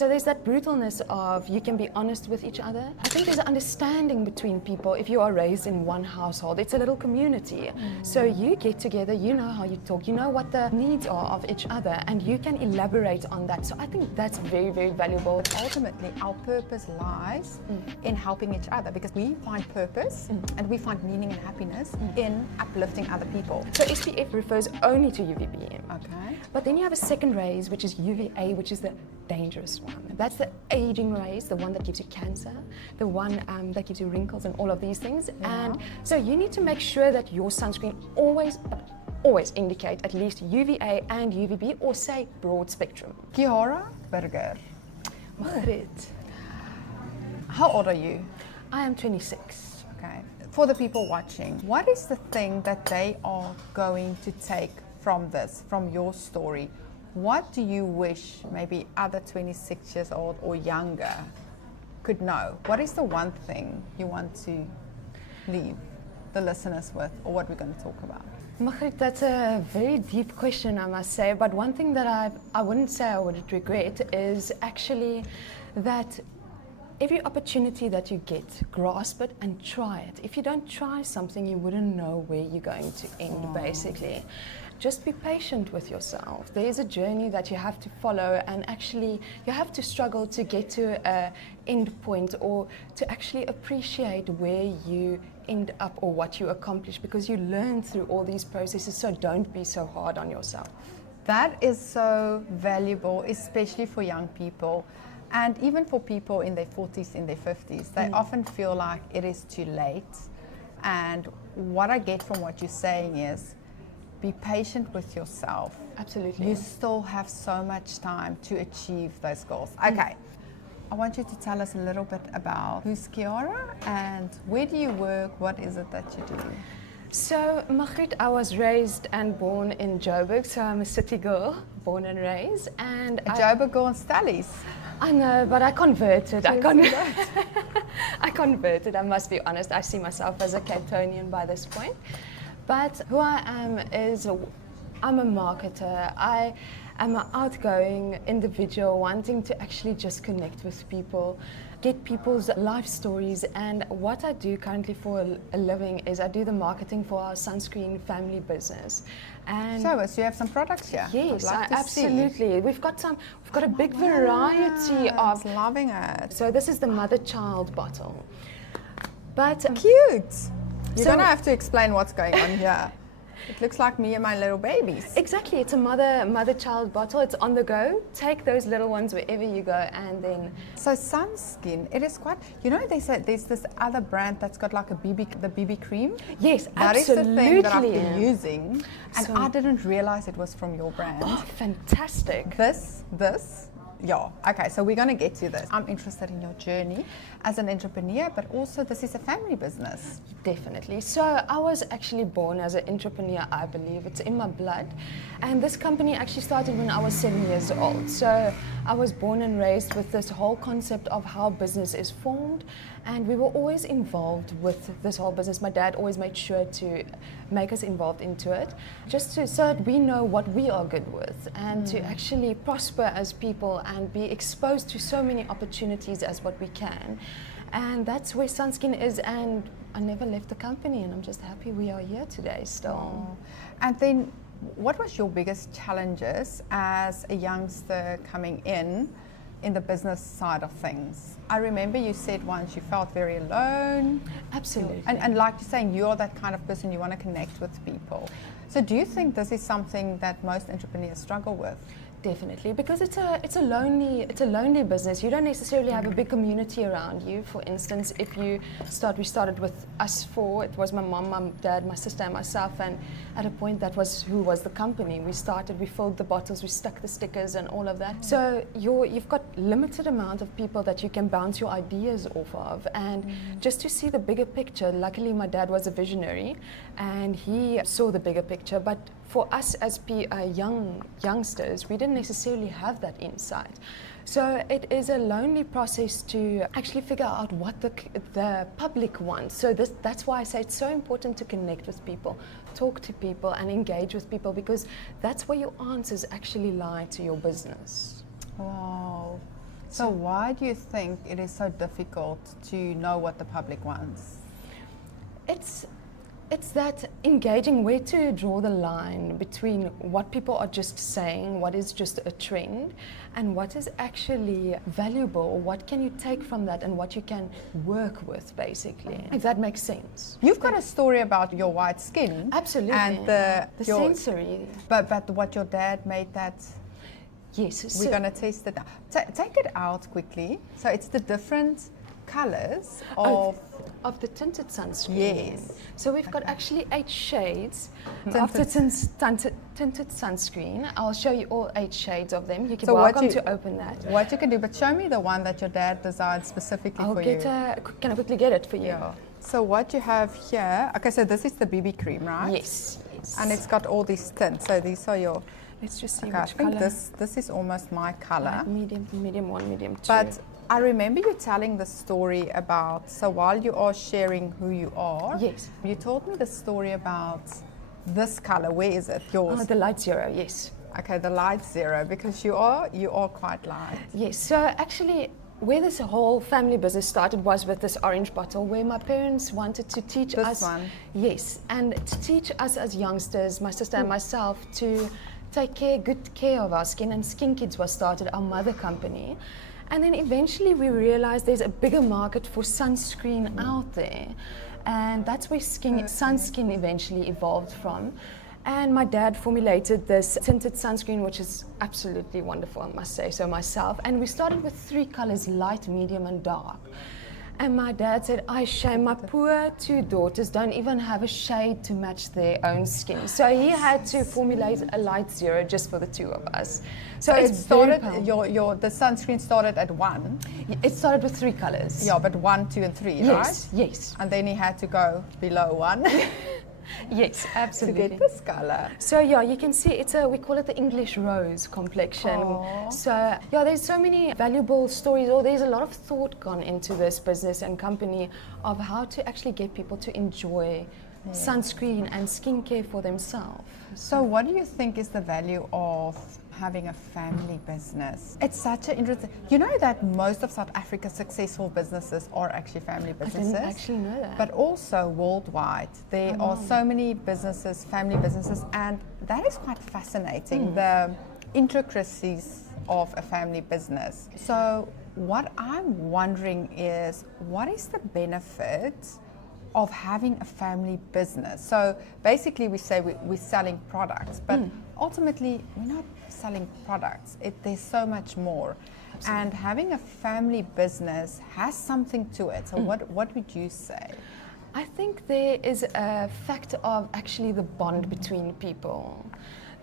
So there's that brutalness of you can be honest with each other. I think there's an understanding between people if you are raised in one household. It's a little community. So you get together, you know how you talk, you know what the needs are of each other, and you can elaborate on that. So I think that's very, very valuable. Ultimately, our purpose lies in helping each other, because we find purpose and we find meaning and happiness in uplifting other people. So SPF refers only to UVB. Okay. But then you have a second rays, which is UVA, which is the dangerous one. That's the aging rays, the one that gives you cancer, the one that gives you wrinkles and all of these things. Yeah. And so you need to make sure that your sunscreen always indicate at least UVA and UVB, or say broad spectrum. Kiara Burger. Margriet. How old are you? I am 26. Okay. For the people watching, what is the thing that they are going to take from this, from your story? What do you wish maybe other 26 years old or younger could know? What is the one thing you want to leave the listeners with, or what we're going to talk about? Margriet, that's a very deep question, I must say. But one thing that I wouldn't say I would regret is actually that every opportunity that you get, grasp it and try it. If you don't try something, you wouldn't know where you're going to end, basically. Just be patient with yourself. There's a journey that you have to follow, and actually you have to struggle to get to an end point, or to actually appreciate where you end up or what you accomplish, because you learn through all these processes. So don't be so hard on yourself. That is so valuable, especially for young people. And even for people in their 40s, in their 50s, they often feel like it is too late. And what I get from what you're saying is, be patient with yourself. Absolutely. You still have so much time to achieve those goals. Okay. I want you to tell us a little bit about who's Kiara and where do you work? What is it that you do? So, Margriet, I was raised and born in Joburg, so I'm a city girl, born and raised. And A Joburg girl in Stellies. I know, but I converted. I converted, I must be honest. I see myself as a Cape Townian by this point. But who I am is, I'm a marketer. I am an outgoing individual wanting to actually just connect with people, get people's life stories. And what I do currently for a living is I do the marketing for our SunScreen family business. And So you have some products here? yes, I'd like to absolutely. See. We've got a big variety of. I'm loving it. So this is the mother-child bottle. But Cute. You're So- going to have to explain what's going on here. It looks like me and my little babies. exactly, it's a mother-child bottle. It's on the go. Take those little ones wherever you go, and then So SunSkin, it is quite, you know, they said there's this other brand that's got like the BB cream. yes, That is absolutely. the thing that I've been using, and So- I didn't realize it was from your brand. Oh, fantastic. This, yeah. Okay, so we're going to get to this. I'm interested in your journey as an entrepreneur, but also this is a family business. Definitely. So I was actually born as an entrepreneur, I believe. It's in my blood. And this company actually started when I was 7 years old. So I was born and raised with this whole concept of how business is formed. And we were always involved with this whole business. My dad always made sure to make us involved into it, just so that we know what we are good with, and to actually prosper as people and be exposed to so many opportunities as what we can. And that's where SunSkin is, and I never left the company, and I'm just happy we are here today still. And then, what was your biggest challenges as a youngster coming in the business side of things? I remember you said once you felt very alone. Absolutely. And like you're saying, you're that kind of person, you want to connect with people. So do you think this is something that most entrepreneurs struggle with? Definitely, because it's a lonely business. You don't necessarily have a big community around you. For instance, if we started with us four. It was my mom, my dad, my sister, and myself. And at a point, that was who was the company. We filled the bottles, we stuck the stickers, and all of that. So you've got limited amount of people that you can bounce your ideas off of, and just to see the bigger picture. Luckily, my dad was a visionary, and he saw the bigger picture. But for us as youngsters, we didn't necessarily have that insight. So it is a lonely process to actually figure out what the public wants. So that's why I say it's so important to connect with people, talk to people, and engage with people, because that's where your answers actually lie to your business. Wow. So why do you think it is so difficult to know what the public wants? It's that engaging, where to draw the line between what people are just saying, what is just a trend, and what is actually valuable, what can you take from that, and what you can work with, basically, if that makes sense. You've got a story about your white skin. Absolutely. And the sensory. But what your dad made that. Yes. We're going to test it out. Take it out quickly. So it's the different colors of the tinted sunscreen. Yes. So we've got actually 8 shades of the tinted sunscreen. I'll show you all 8 shades of them. You can welcome to open that. What you can do, but show me the one that your dad designed specifically for you. Can I quickly get it for you? Yeah. So what you have here, okay, so this is the BB cream, right? Yes. And it's got all these tints. So these are your. Let's just see Okay, I which think color. this is almost my color. Medium 1, medium 2. But I remember you telling the story about, so while you are sharing who you are, yes, you told me the story about this color. Where is it? Yours? The light 0, yes. Okay, the light 0, because you are quite light. Yes, so actually where this whole family business started was with this orange bottle, where my parents wanted to teach us. This one? Yes, and to teach us as youngsters, my sister and myself, to take good care of our skin, and Skin Kids was started, our mother company. And then eventually we realized there's a bigger market for sunscreen out there. And that's where SunSkin eventually evolved from. And my dad formulated this tinted sunscreen, which is absolutely wonderful, I must say so myself. And we started with 3 colors, light, medium, and dark. And my dad said, I shame my poor 2 daughters don't even have a shade to match their own skin. So he had to formulate a light 0 just for the 2 of us. So it started, the sunscreen started at 1? It started with 3 colors. Yeah, but 1, 2, and 3, yes, right? Yes. And then he had to go below 1. Yes, absolutely. To get this color. So yeah, you can see we call it the English rose complexion. Aww. So yeah, there's so many valuable stories, or there's a lot of thought gone into this business and company of how to actually get people to enjoy sunscreen and skincare for themselves. So what do you think is the value of having a family business? It's such an interesting, you know that most of South Africa's successful businesses are actually family businesses. I didn't actually know that. But also worldwide, there are so many businesses, family businesses, and that is quite fascinating, the intricacies of a family business. So what I'm wondering is, what is the benefit of having a family business? So basically we say we're selling products, but ultimately we're not selling products. There's so much more. Absolutely. And having a family business has something to it. So what would you say? I think there is a factor of actually the bond between people.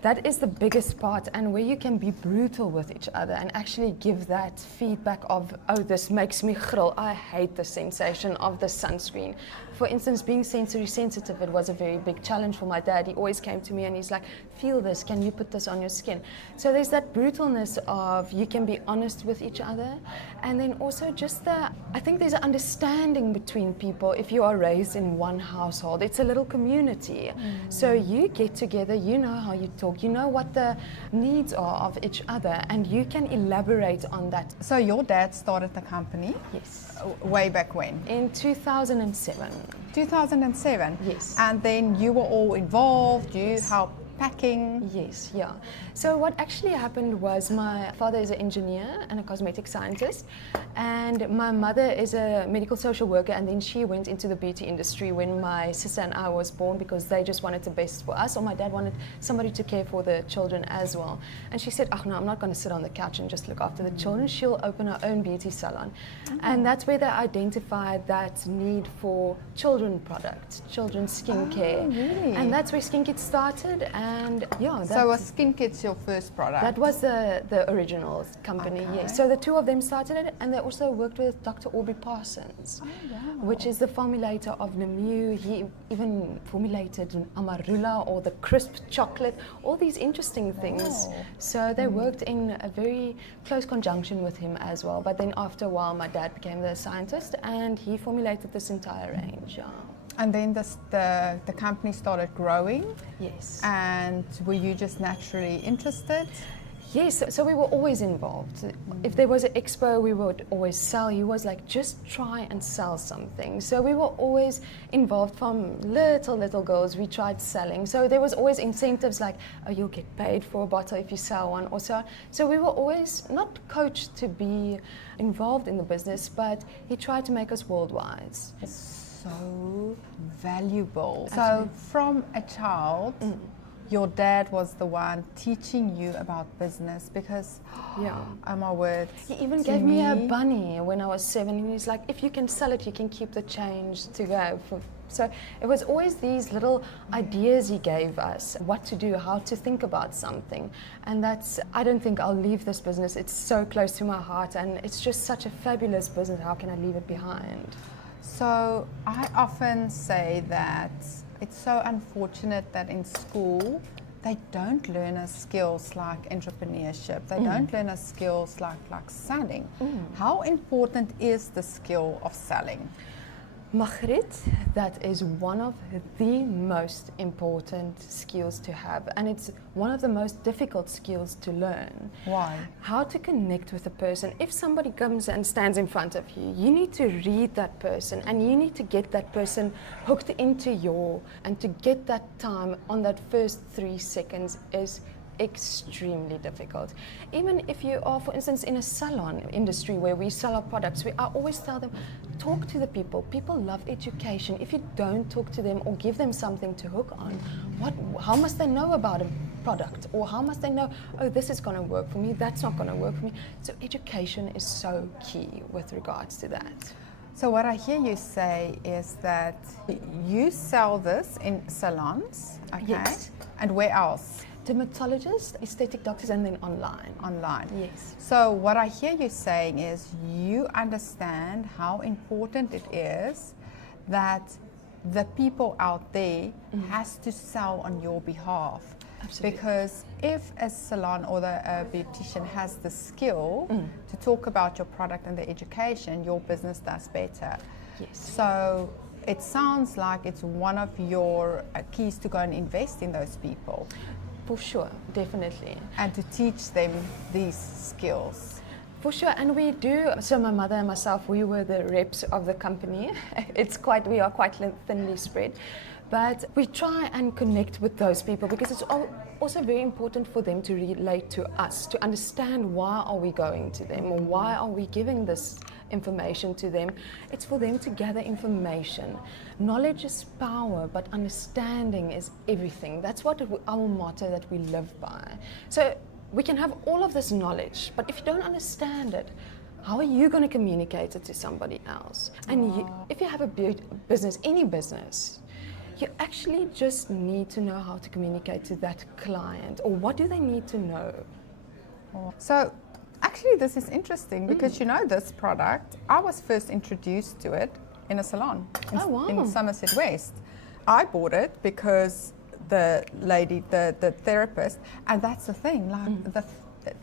That is the biggest part, and where you can be brutal with each other and actually give that feedback of, oh, this makes me grill. I hate the sensation of the sunscreen. For instance, being sensory sensitive, it was a very big challenge for my dad. He always came to me and he's like, feel this, can you put this on your skin? So there's that brutalness of you can be honest with each other. And then also just I think there's an understanding between people if you are raised in one household. It's a little community. So you get together, you know how you talk, you know what the needs are of each other, and you can elaborate on that. So your dad started the company? Yes. Way back when? In 2007. 2007? Yes. And then you were all involved, you helped packing? Yes, yeah. So what actually happened was my father is an engineer and a cosmetic scientist, and my mother is a medical social worker, and then she went into the beauty industry when my sister and I was born, because they just wanted the best for us, or my dad wanted somebody to care for the children as well. And she said, oh no, I'm not going to sit on the couch and just look after the children. She'll open her own beauty salon. And that's where they identified that need for children products, children's skincare. Oh, really? And that's where Skin Kids started. And yeah, so was Skin Kids your first product? That was the original company, Okay. yes. So the 2 of them started it, and they also worked with Dr. Aubrey Parsons, which is the formulator of Lemieux. He even formulated Amarula or the crisp chocolate, all these interesting things. So they worked in a very close conjunction with him as well. But then after a while, my dad became the scientist, and he formulated this entire range. Yeah. And then the company started growing? Yes. And were you just naturally interested? Yes, so we were always involved. If there was an expo, we would always sell. He was like, just try and sell something. So we were always involved from little girls. We tried selling. So there was always incentives like, oh, you'll get paid for a bottle if you sell one or so. So we were always not coached to be involved in the business, but he tried to make us worldwide. So valuable. Absolutely. So from a child, your dad was the one teaching you about business because, Yeah. oh my word. He even to gave me a bunny when I was 7. And he's like, if you can sell it, you can keep the change to go. So it was always these little ideas he gave us, what to do, how to think about something. And that's, I don't think I'll leave this business. It's so close to my heart and it's just such a fabulous business. How can I leave it behind? So I often say that it's so unfortunate that in school they don't learn us skills like entrepreneurship. They don't learn us skills like selling. How important is the skill of selling? Margriet, that is one of the most important skills to have, and it's one of the most difficult skills to learn. Why? How to connect with a person. If somebody comes and stands in front of you, you need to read that person and you need to get that person hooked into and to get that time on that first 3 seconds is extremely difficult. Even if you are, for instance, in a salon industry where we sell our products, I always tell them, talk to the people. People love education. If you don't talk to them or give them something to hook on, how must they know about a product? Or how must they know, oh, this is going to work for me, that's not going to work for me? So education is so key with regards to that. So what I hear you say is that you sell this in salons, okay? Yes. And where else? Dermatologists, aesthetic doctors, and then online. Online. Yes. So what I hear you saying is you understand how important it is that the people out there has to sell on your behalf. Absolutely. Because if a salon or a beautician has the skill to talk about your product and the education, your business does better. Yes. So it sounds like it's one of your keys to go and invest in those people. For sure, definitely. And to teach them these skills. For sure, and we do. So my mother and myself, we were the reps of the company. We are quite thinly spread. But we try and connect with those people because it's also very important for them to relate to us, to understand why are we going to them or why are we giving this information to them. It's for them to gather information. Knowledge is power, but understanding is everything. That's what our motto that we live by. So we can have all of this knowledge, but if you don't understand it, how are you going to communicate it to somebody else? And if you have a business, any business, you actually just need to know how to communicate to that client, or what do they need to know? So actually this is interesting because you know this product, I was first introduced to it in a salon in Somerset West. I bought it because the lady, the therapist, and that's the thing, like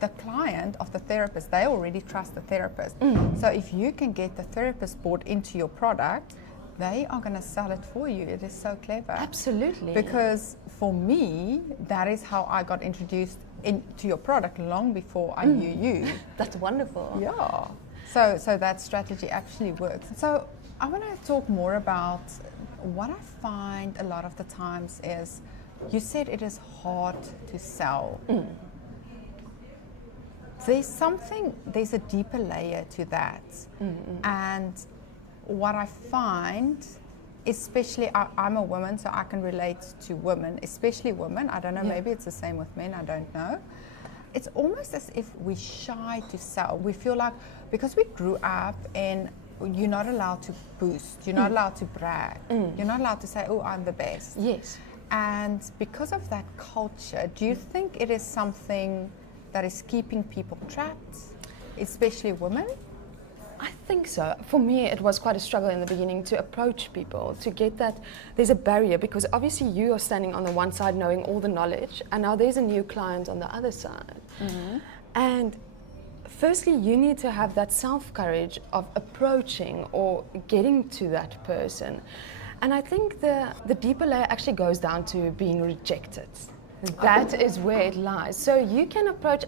the client of the therapist, they already trust the therapist. So if you can get the therapist bought into your product, they are going to sell it for you. It is so clever. Absolutely. Because for me, that is how I got introduced into your product long before I knew you. That's wonderful. Yeah. So that strategy actually works. So I want to talk more about what I find a lot of the times is, you said it is hard to sell. There's a deeper layer to that. And what I find, especially, I'm a woman, so I can relate to women, especially women. I don't know, maybe it's the same with men, I don't know. It's almost as if we're shy to sell. We feel like, because we grew up and you're not allowed to boost, you're not allowed to brag, you're not allowed to say, oh, I'm the best. Yes. And because of that culture, do you think it is something that is keeping people trapped, especially women? I think so. For me, it was quite a struggle in the beginning to approach people, to get that. There's a barrier because obviously you are standing on the one side knowing all the knowledge, and now there's a new client on the other side. And firstly, you need to have that self-courage of approaching or getting to that person. And I think the deeper layer actually goes down to being rejected. That is where it lies. So you can approach,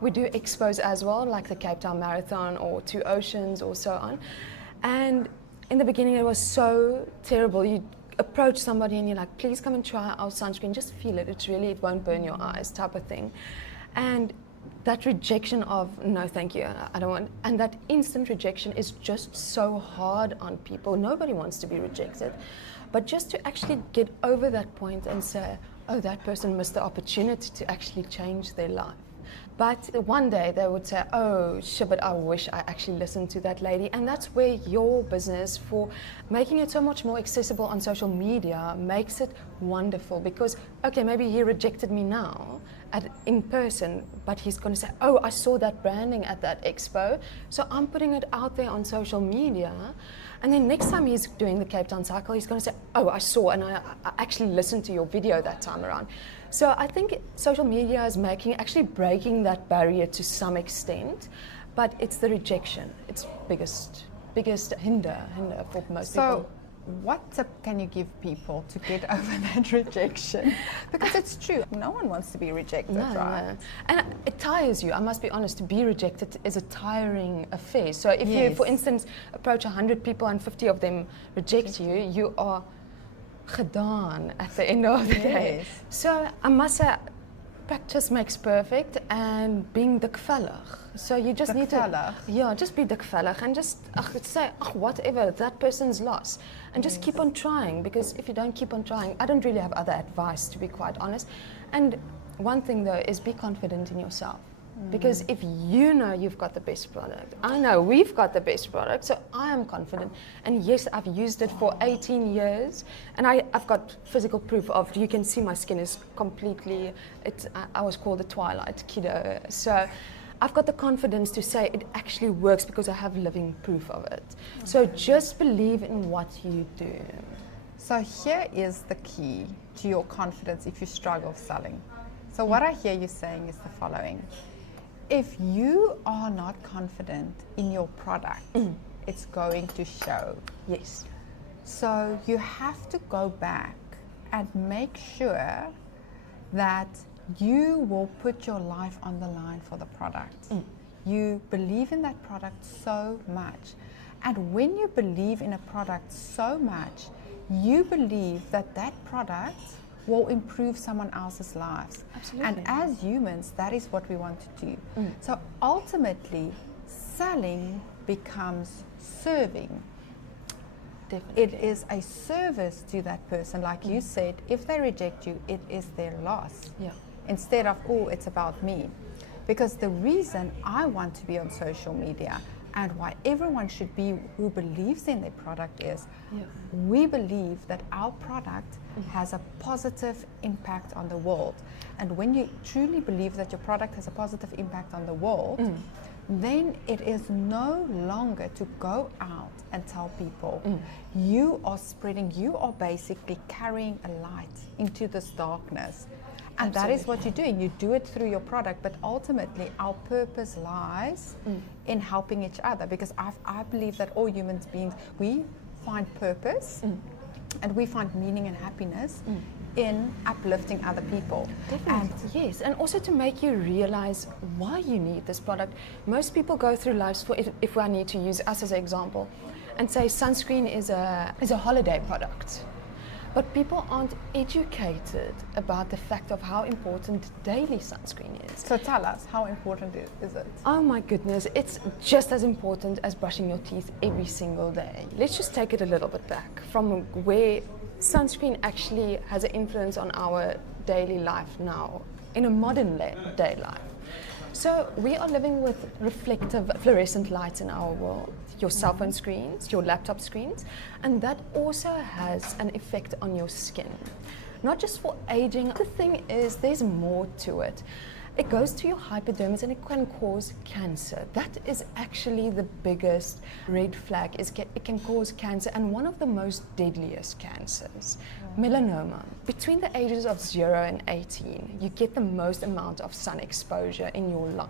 we do expos as well, like the Cape Town Marathon or Two Oceans or so on. And in the beginning it was so terrible. You approach somebody and you're like, please come and try our sunscreen, just feel it. It won't burn your eyes type of thing. And that rejection of, no thank you, I don't want, and that instant rejection is just so hard on people. Nobody wants to be rejected. But just to actually get over that point and say, oh, that person missed the opportunity to actually change their life. But one day they would say, oh, shit, but I wish I actually listened to that lady. And that's where your business, for making it so much more accessible on social media, makes it wonderful. Because, okay, maybe he rejected me now in person, but he's going to say, oh, I saw that branding at that expo, so I'm putting it out there on social media. And then next time he's doing the Cape Town cycle, he's going to say, oh, I saw, and I actually listened to your video that time around. So I think social media is actually breaking that barrier to some extent, but it's the rejection. It's biggest hinder for most people. What tip can you give people to get over that rejection? Because it's true, no one wants to be rejected, right? No. And it tires you, I must be honest. To be rejected is a tiring affair. So if you, for instance, approach 100 people and 50 of them reject you, you are gedaan at the end of the day. So I must say, practice makes perfect, and being dikvallig. So you just need to, just be dikvallig and just say, whatever, that person's loss. And just keep on trying, because if you don't keep on trying, I don't really have other advice, to be quite honest. And one thing though is be confident in yourself. Because if you know you've got the best product, I know we've got the best product, so I am confident. And yes, I've used it for 18 years, and I've got physical proof of, you can see my skin is completely, I was called the Twilight Kiddo. So I've got the confidence to say it actually works because I have living proof of it. So just believe in what you do. So here is the key to your confidence if you struggle selling. So what I hear you saying is the following. If you are not confident in your product, it's going to show. Yes. So you have to go back and make sure that you will put your life on the line for the product. You believe in that product so much. And when you believe in a product so much, you believe that that product will improve someone else's lives. Absolutely. And as humans, that is what we want to do. So ultimately, selling becomes serving. Definitely. It is a service to that person. Like you said, if they reject you, it is their loss. Yeah. Instead of, oh, it's about me. Because the reason I want to be on social media and why everyone should be who believes in their product is, we believe that our product has a positive impact on the world. And when you truly believe that your product has a positive impact on the world, then it is no longer to go out and tell people. You are basically carrying a light into this darkness. And that is what you're doing. You do it through your product, but ultimately our purpose lies in helping each other, because I believe that all human beings, we find purpose and we find meaning and happiness in uplifting other people. Definitely. Yes, and also to make you realize why you need this product. Most people go through lives, if I need to use us as an example, and say sunscreen is a holiday product. But people aren't educated about the fact of how important daily sunscreen is. So tell us, how important is it? Oh my goodness, it's just as important as brushing your teeth every single day. Let's just take it a little bit back from where sunscreen actually has an influence on our daily life now, in a modern day life. So we are living with reflective fluorescent lights in our world. Your cell phone screens, your laptop screens, and that also has an effect on your skin. Not just for aging, the thing is there's more to it. It goes to your hypodermis and it can cause cancer. That is actually the biggest red flag, it can cause cancer, and one of the most deadliest cancers, melanoma. Between the ages of 0 and 18, you get the most amount of sun exposure in your life.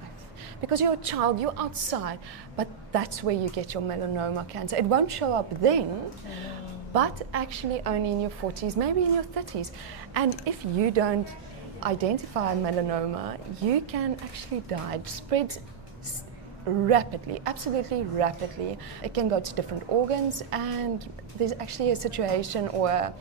Because you're a child, you're outside, but that's where you get your melanoma cancer. It won't show up then, but actually only in your 40s, maybe in your 30s. And if you don't identify melanoma, you can actually die. It spreads rapidly, absolutely rapidly. It can go to different organs, and there's actually a situation or a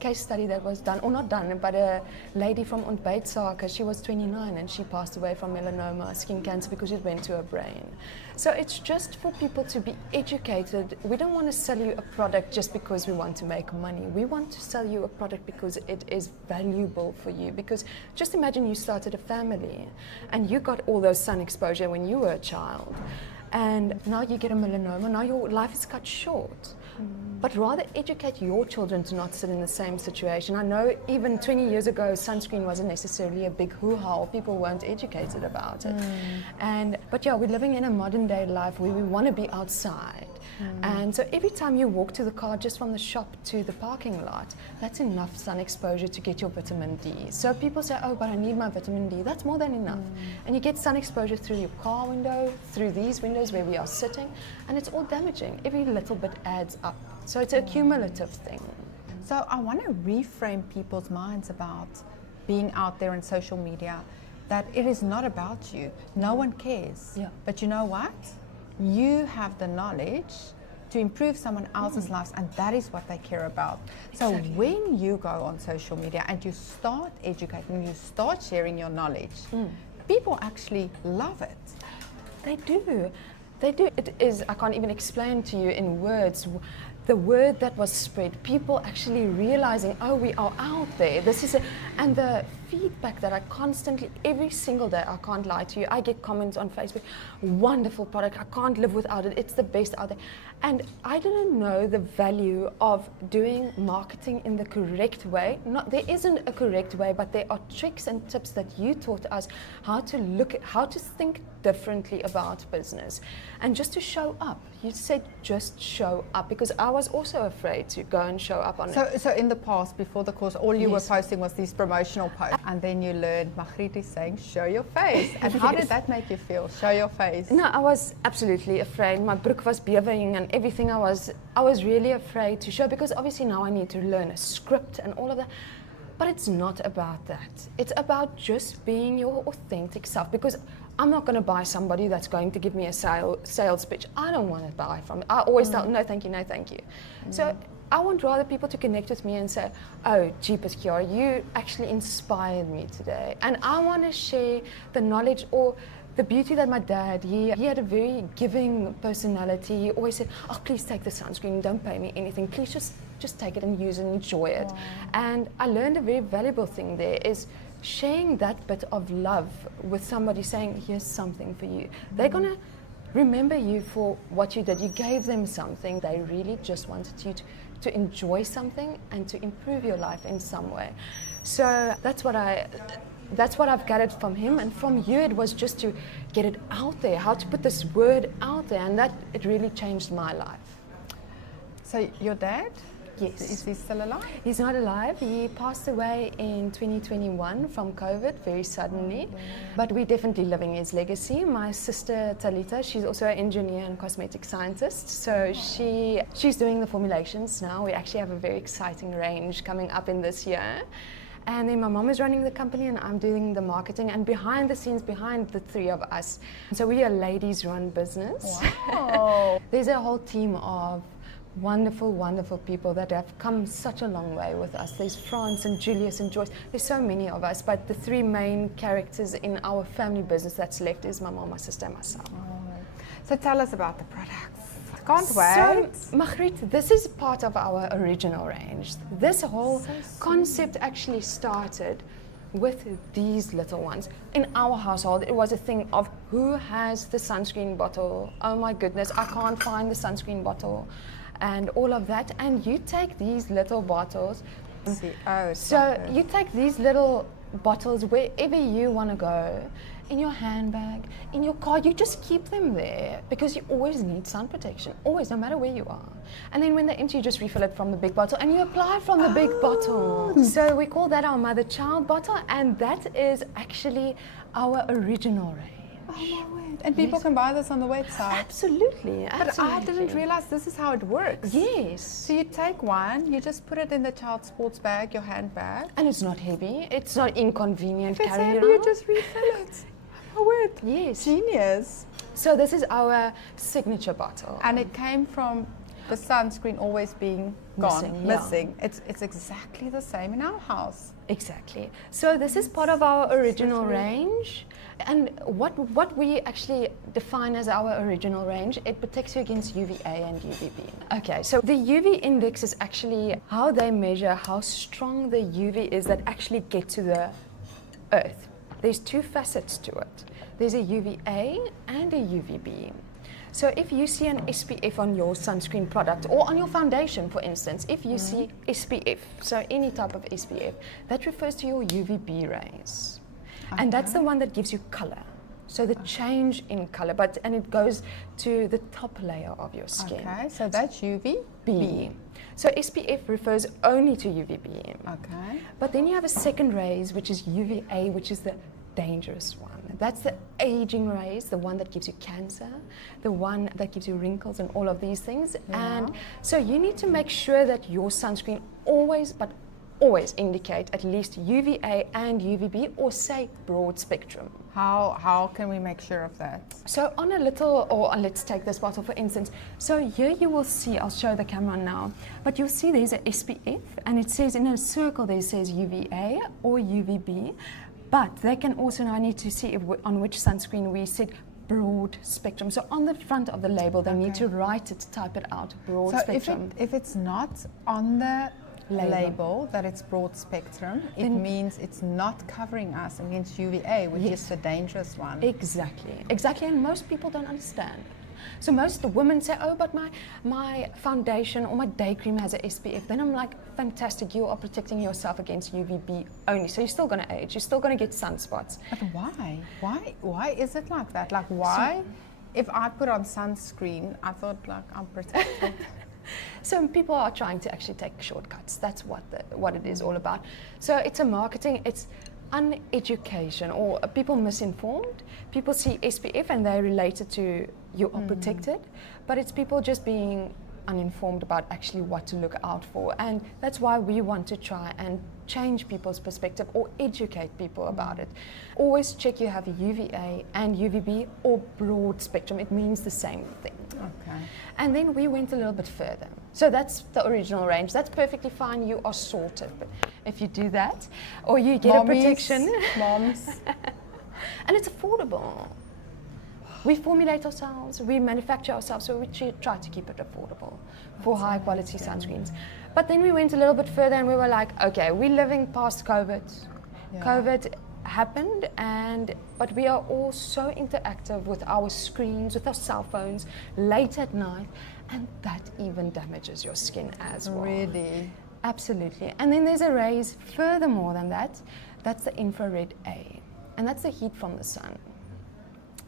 case study that was done, or not done, but a lady from Ontbyt, she was 29 and she passed away from melanoma, skin cancer, because it went to her brain. So it's just for people to be educated. We don't want to sell you a product just because we want to make money. We want to sell you a product because it is valuable for you. Because just imagine you started a family and you got all those sun exposure when you were a child, and now you get a melanoma, now your life is cut short. But rather educate your children to not sit in the same situation. I know even 20 years ago, sunscreen wasn't necessarily a big hoo-ha, or people weren't educated about it. But yeah, we're living in a modern day life where we want to be outside. And so every time you walk to the car, just from the shop to the parking lot, that's enough sun exposure to get your vitamin D. So people say, oh, but I need my vitamin D. That's more than enough. And you get sun exposure through your car window, through these windows where we are sitting, and it's all damaging. Every little bit adds up. So it's a cumulative thing. So I want to reframe people's minds about being out there in social media, that it is not about you. No one cares. Yeah. But you know what? You have the knowledge to improve someone else's lives, and that is what they care about. So Exactly. when you go on social media and you start educating, you start sharing your knowledge, people actually love it. They do. They do. It is, I can't even explain to you in words, the word that was spread, people actually realizing, oh, we are out there. This is and the feedback that I constantly, every single day, I can't lie to you, I get comments on Facebook, wonderful product, I can't live without it, it's the best out there. And I didn't know the value of doing marketing in the correct way. There isn't a correct way, but there are tricks and tips that you taught us how to think differently about business. And just to show up. You said just show up, because I was also afraid to go and show up on it. So in the past, before the course, all you were Yes. posting was these promotional posts, and then you learned Margriet is saying, show your face. And how did that make you feel? Show your face. No, I was absolutely afraid. My broek was beweging and everything. I was really afraid to show, because obviously now I need to learn a script and all of that. But it's not about that. It's about just being your authentic self, because I'm not going to buy somebody that's going to give me a sales pitch. I don't want to buy from it. I always tell, no, thank you, no, thank you. So I want rather people to connect with me and say, oh, jeepers, Kiara, you actually inspired me today. And I want to share the knowledge or the beauty that my dad, he had a very giving personality. He always said, oh, please take the sunscreen, don't pay me anything. Please just take it and use it and enjoy it. Wow. And I learned a very valuable thing there is sharing that bit of love with somebody, saying, here's something for you. They're going to remember you for what you did. You gave them something. They really just wanted you to enjoy something and to improve your life in some way. So that's what I've gathered from him, and from you it was just to get it out there, how to put this word out there, and that it really changed my life. So your dad? Yes. Is he still alive? He's not alive. He passed away in 2021 from COVID, very suddenly. But we're definitely living his legacy. My sister Talita, she's also an engineer and cosmetic scientist. So she's doing the formulations now. We actually have a very exciting range coming up in this year. And then my mom is running the company and I'm doing the marketing, and behind the scenes, behind the three of us. So we are a ladies-run business. Wow. There's a whole team of wonderful, wonderful people that have come such a long way with us. There's France and Julius and Joyce. There's so many of us, but the three main characters in our family business that's left is my mom, my sister, and myself. So tell us about the products. Can't wait. So, Margriet, this is part of our original range. This whole concept actually started with these little ones. In our household, it was a thing of who has the sunscreen bottle? Oh my goodness, I can't find the sunscreen bottle. And all of that. And you take these little bottles. So you take these little bottles wherever you want to go, in your handbag, in your car, you just keep them there because you always need sun protection, always, no matter where you are. And then when they're empty, you just refill it from the big bottle and you apply from the big bottle. So we call that our mother-child bottle, and that is actually our original range. Oh my word. And people can buy this on the website. Absolutely. But I didn't realize this is how it works. Yes. So you take one, you just put it in the child sports bag, your handbag. And it's not heavy. It's not inconvenient If it's carrying heavy, around. you just refill it. Oh my word. Yes. Genius. So this is our signature bottle. And it came from the sunscreen always being gone, missing. It's exactly the same in our house. Exactly. So this is part of our original range. And what we actually define as our original range, it protects you against UVA and UVB. Okay, so the UV index is actually how they measure how strong the UV is that actually get to the earth. There's two facets to it. There's a UVA and a UVB. So if you see an SPF on your sunscreen product or on your foundation, for instance, if you see SPF, so any type of SPF, that refers to your UVB rays. Okay. And that's the one that gives you color. So the change in color, and it goes to the top layer of your skin. Okay, so that's UVB. So SPF refers only to UVB. Okay. But then you have a second rays, which is UVA, which is the dangerous one. That's the aging rays, the one that gives you cancer, the one that gives you wrinkles and all of these things. Yeah. And so you need to make sure that your sunscreen always indicate at least UVA and UVB, or say broad spectrum. How can we make sure of that? So on a little, or let's take this bottle for instance. So here you will see, I'll show the camera now, but you'll see there's a SPF and it says in a circle there says UVA or UVB, but they can also, now I need to see on which sunscreen we said broad spectrum. So on the front of the label they need to write it, type it out, broad spectrum. If it's not on the label that it's broad spectrum, it means it's not covering us against UVA, which is the dangerous one. Exactly, and most people don't understand. So most women say, oh, but my foundation or my day cream has a SPF. Then I'm like, fantastic, you are protecting yourself against UVB only. So you're still going to age, you're still going to get sunspots. But why? Why is it like that? Like why? If I put on sunscreen, I thought like I'm protected. So people are trying to actually take shortcuts. That's what it is all about. So it's a marketing, it's uneducation, or people misinformed. People see SPF and they relate it to you are protected, but it's people just being uninformed about actually what to look out for. And that's why we want to try and change people's perspective or educate people about it. Always check you have UVA and UVB or broad spectrum. It means the same thing. Okay. And then we went a little bit further. So that's the original range. That's perfectly fine. You are sorted. But if you do that, or you get a protection. Moms. And it's affordable. We formulate ourselves, we manufacture ourselves, so we try to keep it affordable for high quality sunscreens. But then we went a little bit further and we were like, okay, we're living past COVID. Yeah. COVID happened, but we are all so interactive with our screens, with our cell phones, late at night, and that even damages your skin as well. Really? Absolutely. And then there's a rays furthermore than that. That's the infrared A, and that's the heat from the sun.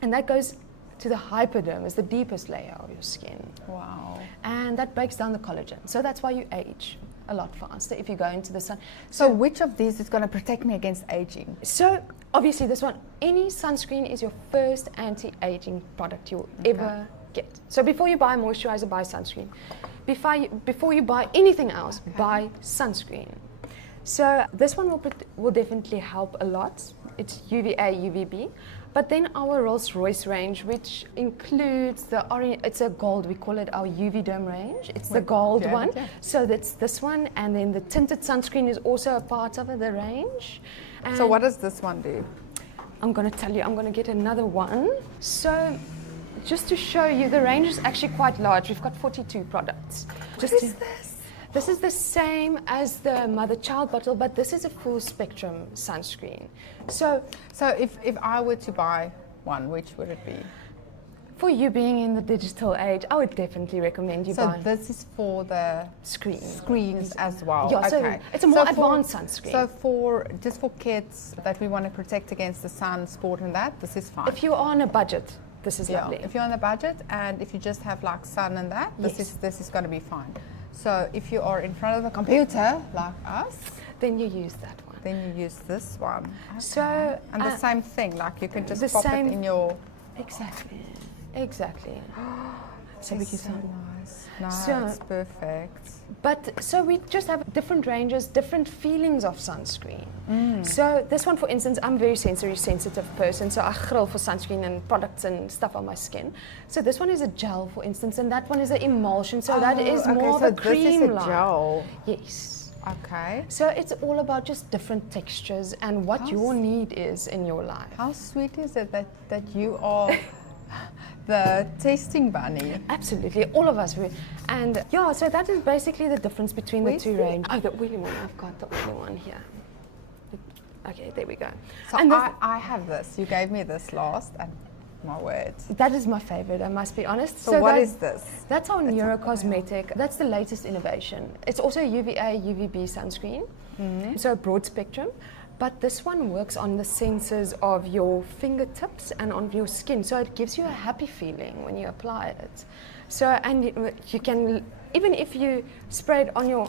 And that goes to the hypodermis, the deepest layer of your skin. Wow. And that breaks down the collagen. So that's why you age a lot faster if you go into the sun. So which of these is going to protect me against aging? So obviously this one, any sunscreen is your first anti-aging product you'll ever get. So before you buy moisturizer, buy sunscreen. Before you buy anything else, buy sunscreen. So this one will definitely help a lot. It's UVA, UVB. But then our Rolls Royce range, which includes the orange, it's a gold, we call it our UV Dome range. It's the gold one. Yeah. So that's this one, and then the tinted sunscreen is also a part of the range. And so what does this one do? I'm going to tell you, I'm going to get another one. So just to show you, the range is actually quite large. We've got 42 products. What is this? This is the same as the mother-child bottle, but this is a full spectrum sunscreen. So if I were to buy one, which would it be? For you being in the digital age, I would definitely recommend you buy. So this is for the screens as well. Yeah, so it's a more advanced sunscreen. So just for kids that we want to protect against the sun, sport and that, this is fine. If you're on a budget, this is lovely. If you're on a budget and if you just have like sun and that, this is going to be fine. So if you are in front of a computer like us, then you use that one. Then you use this one. Okay. So, and the same thing, like you can just the pop same- it in your... Exactly. So we can nice. No, So- it's perfect. But so we just have different ranges, different feelings of sunscreen. So this one, for instance, I'm a very sensory sensitive person, so I grill for sunscreen and products and stuff on my skin. So this one is a gel, for instance, and that one is an emulsion. So that is more of a cream this is a line. gel. Yes. Okay. So it's all about just different textures and what your need is in your life. How sweet is it that you are the tasting bunny? Absolutely, all of us will. And yeah, so that is basically the difference between Where's the two the- ranges. Oh, the oily one, I've got the oily one here. Okay, there we go. So And this- I have this. You gave me this last, and my word. that is my favorite, I must be honest. So what that- is this? That's our neurocosmetic. That's the latest innovation. It's also a UVA UVB sunscreen, so a broad spectrum. But this one works on the sensors of your fingertips and on your skin. So it gives you a happy feeling when you apply it. So, and you can, even if you spray it on your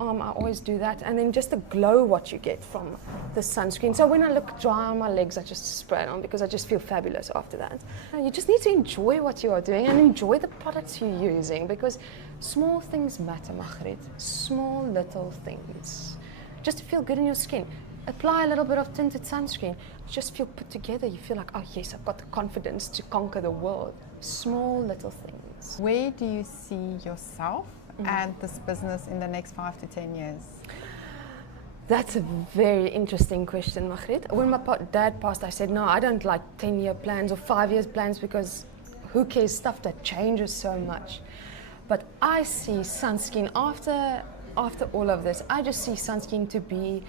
arm, I always do that. And then just the glow what you get from the sunscreen. So when I look dry on my legs, I just spray it on because I just feel fabulous after that. You just need to enjoy what you are doing and enjoy the products you're using, because small things matter, Margriet. Small little things. Just to feel good in your skin. Apply a little bit of tinted sunscreen. You just feel put together. You feel like, oh yes, I've got the confidence to conquer the world. Small little things. Where do you see yourself and this business in the next 5 to 10 years? That's a very interesting question, Margriet. When my dad passed, I said, no, I don't like 10-year plans or 5-year plans, because who cares, stuff that changes so much. But I see SunSkin, after all of this, I just see SunSkin to be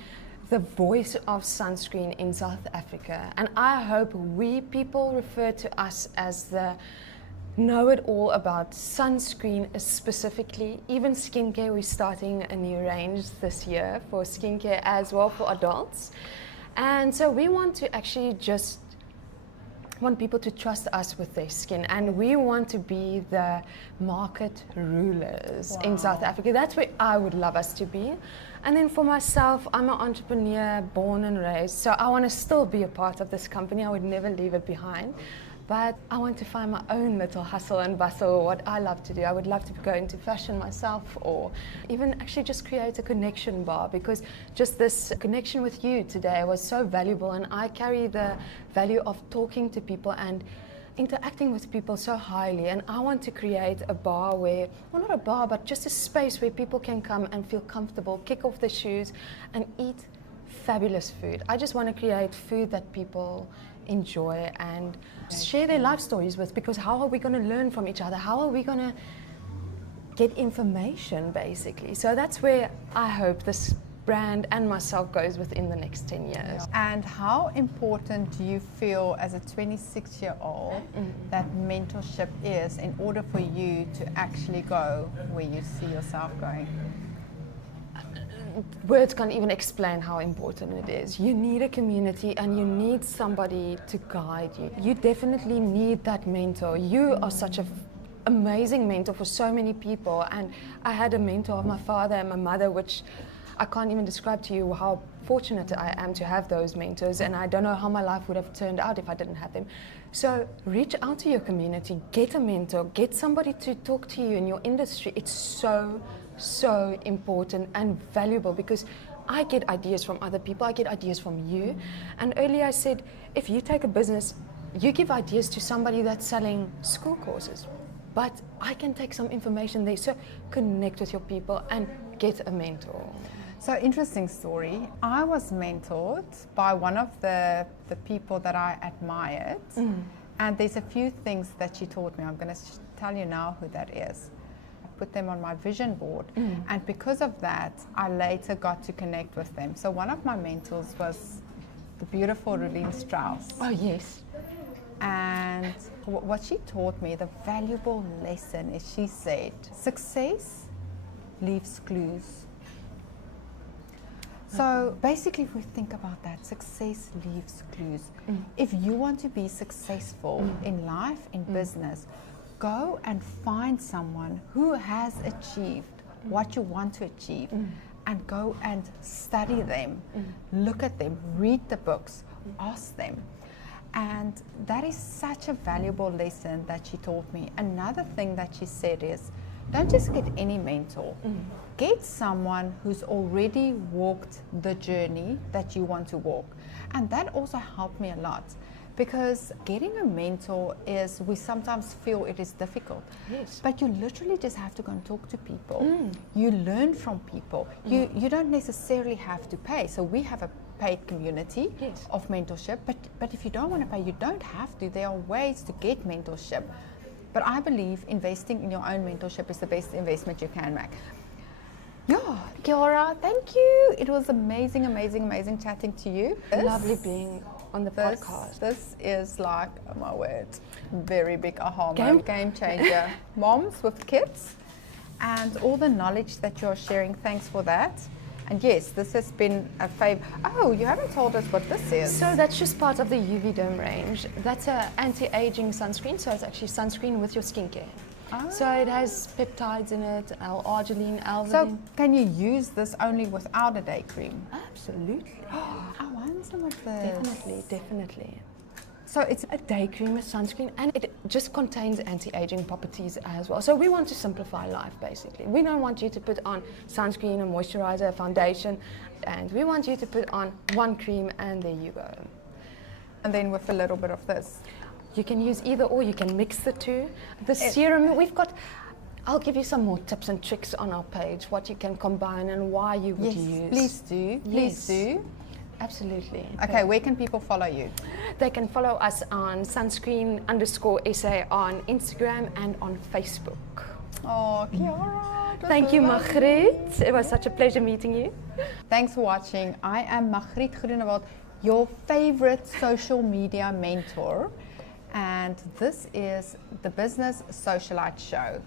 the voice of sunscreen in South Africa. And I hope people refer to us as the know-it-all about sunscreen specifically. Even skincare, we're starting a new range this year for skincare as well for adults. And so we want to actually just want people to trust us with their skin, and we want to be the market rulers in South Africa. That's where I would love us to be. And then for myself, I'm an entrepreneur, born and raised, so I want to still be a part of this company. I would never leave it behind. But I want to find my own little hustle and bustle, what I love to do. I would love to go into fashion myself, or even actually just create a connection bar, because just this connection with you today was so valuable, and I carry the value of talking to people and interacting with people so highly. And I want to create a bar where, well, not a bar, but just a space where people can come and feel comfortable, kick off their shoes and eat fabulous food. I just want to create food that people enjoy and share their life stories with, because how are we going to learn from each other? How are we going to get information, basically? So that's where I hope this brand and myself goes within the next 10 years. And how important do you feel as a 26-year-old that mentorship is in order for you to actually go where you see yourself going? Words can't even explain how important it is. You need a community and you need somebody to guide you. You definitely need that mentor. You are such an amazing mentor for so many people, and I had a mentor of my father and my mother, which I can't even describe to you how fortunate I am to have those mentors, and I don't know how my life would have turned out if I didn't have them. So reach out to your community, get a mentor, get somebody to talk to you in your industry. It's so important and valuable, because I get ideas from other people, I get ideas from you. And earlier I said, if you take a business, you give ideas to somebody that's selling school courses, but I can take some information there. So connect with your people and get a mentor. So interesting story. I was mentored by one of the people that I admired, and there's a few things that she taught me. I'm going to tell you now who that is. Put them on my vision board, and because of that I later got to connect with them. So one of my mentors was the beautiful Rulene Strauss. Oh yes. And what she taught me, the valuable lesson, is she said, success leaves clues. So basically, if we think about that, success leaves clues. If you want to be successful in life, in business, go and find someone who has achieved what you want to achieve, and go and study them, look at them, read the books, ask them. And that is such a valuable lesson that she taught me. Another thing that she said is, don't just get any mentor. Get someone who's already walked the journey that you want to walk. And that also helped me a lot, because getting a mentor is, we sometimes feel it is difficult. Yes. But you literally just have to go and talk to people. You learn from people. You don't necessarily have to pay. So we have a paid community of mentorship, but if you don't want to pay, you don't have to. There are ways to get mentorship. But I believe investing in your own mentorship is the best investment you can make. Yeah, Kiara, thank you. It was amazing, amazing, amazing chatting to you. Lovely being on the podcast. This is like, oh my word, very big aha moment. Game changer. Moms with kids and all the knowledge that you're sharing. Thanks for that. And yes, this has been a favor. Oh, you haven't told us what this is. So that's just part of the UV Dome range. That's an anti-aging sunscreen. So it's actually sunscreen with your skincare. Oh. So it has peptides in it, L-arginine, alvaline. So can you use this only without a day cream? Absolutely. I want some of this. Definitely. So it's a day cream with sunscreen, and it just contains anti-aging properties as well. So we want to simplify life, basically. We don't want you to put on sunscreen, a moisturizer, a foundation, and we want you to put on one cream and there you go. And then with a little bit of this. You can use either or, you can mix the two. The serum, I'll give you some more tips and tricks on our page, what you can combine and why you would use. Please do. Please do. Absolutely. Okay, where can people follow you? They can follow us on sunscreen_SA on Instagram and on Facebook. Oh, Kiara. Thank you, Margriet. It was such a pleasure meeting you. Thanks for watching. I am Margriet Groenewald, your favorite social media mentor. And this is the Business Socialite Show.